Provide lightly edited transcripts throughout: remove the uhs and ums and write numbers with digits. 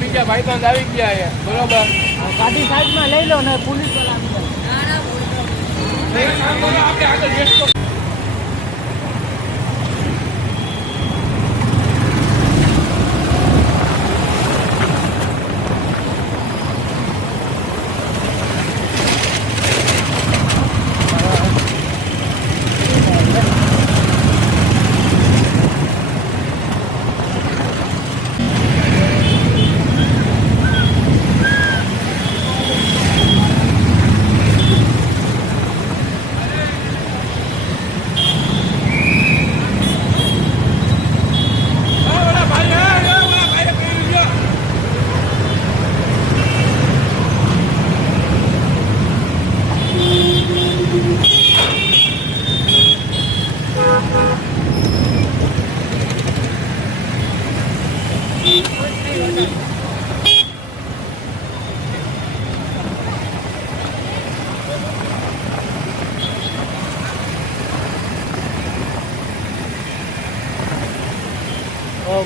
બીજા ભાઈ બંધ આવી ગયા છે બરોબર ગાડી સાઈડમાં લઈ લો ને પોલીસ વાળા આપણે આગળ બેસતો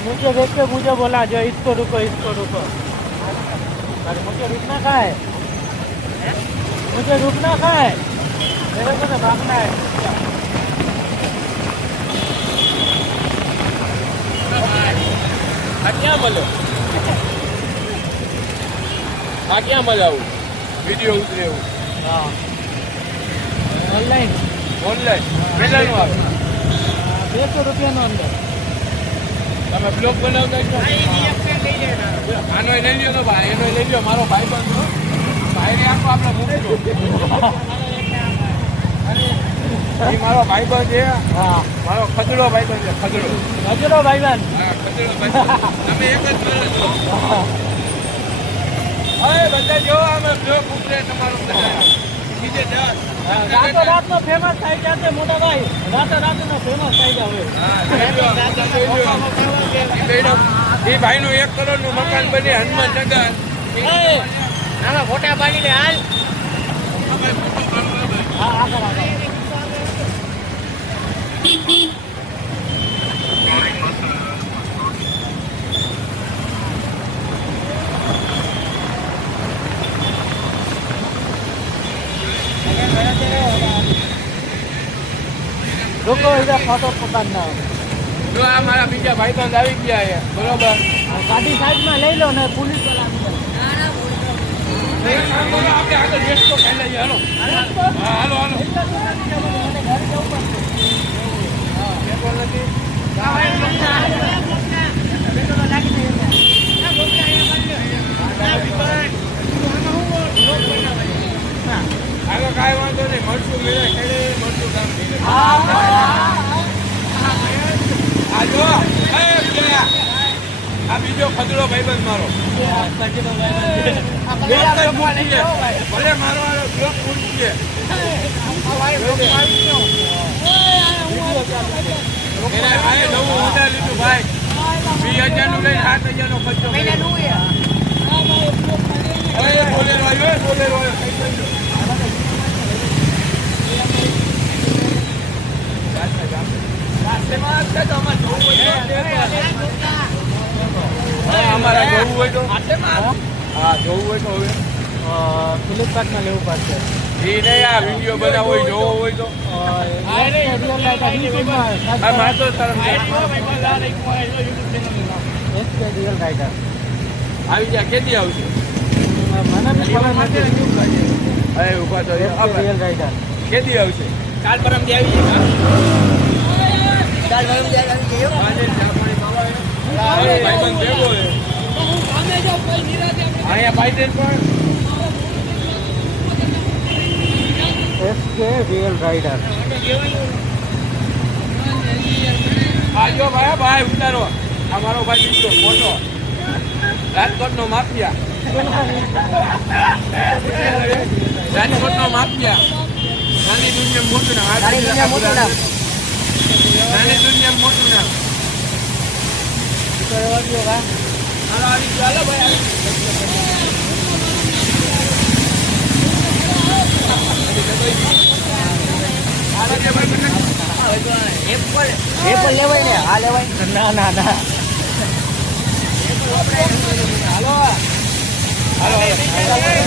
मुझे देख के मुझे बोला जो इसको रुको अरे मुझे रुकना कहाँ है मुझे रुकना कहाँ है मेरे को तो भागना है क्या बोलो क्या मजा वीडियो उतरे हाँ ऑनलाइन કેટલાનું આવે 200 રૂપિયાનો અંદર તમે બ્લોગ બનાવતા છો આનો લઈ લ્યો તો ભાઈ એનો લઈ લ્યો મારો ભાઈ બંધ ભાઈને આખો આપણે મૂકજો એ મારો ભાઈ બંધ છે હા મારો ખદડો ભાઈ બંધ છે ખદડો ભાઈબંધ હા ખદડો ભાઈ તમે એક જ કરો છો હવે બધા જો અમે બ્લોગ ઉતરે તમારો બીજે જા રાતનો ફેમસ થઈ જશે મોટા ભાઈ રાતનો ફેમસ થઈ જાવ એ ભાઈ નું 1 કરોડ નું મકાન બને હનુમાનનગર આમાં ફોટા પાડીને હાલ લોકો ઇધર ફોટો પકડના જો આ મારા બીજા ભાઈ બંધ આવી ગયા છે બરોબર ગાડી સાઈડમાં લઈ લો ને પોલીસ વાળા આપણે આગળ બેસતો ખાઈ લઈએ હાલો આગળ કાંઈ વાંધો નહીં મળશું મેળે ખેડે મળશું કામ આ બીજો ખદડો ભાઈબંધ મારો ભલે મારો બ્લોક પૂછીએ નવું ઓર્ડર લીધું ભાઈ 20,000 નું લઈને 7,000 નો ખર્ચો બોલેરો આવ્યો અમારા જોવું હોય તો હા જોવું હોય તો હવે ફ્લિપકાર્ટમાં લેવું પડશે એ નહીં આ વિડીયો બનાવવો હોય જોવો હોય તો રિયલ રાઇડર આવી જાય કેદી આવશે મને ખબર નથી અરે ઉભા તો રિયલ રાઇડર કેદી આવશે કાલ પરમ જે આવી અહીંયા બાઇડેન પણ એસકે રિયલ રાઇડર આજો ભાઈ ઉતારો અમારો ભાઈ બીજો મોટો રાજકોટનો માફિયા રાજકોટનો માફિયા નાની દુનિયા મોટું નામ નાની દુનિયા મોટું નામ ચાલો ભાઈ એપલ લેવાય ને આ લેવાય ના હાલો છે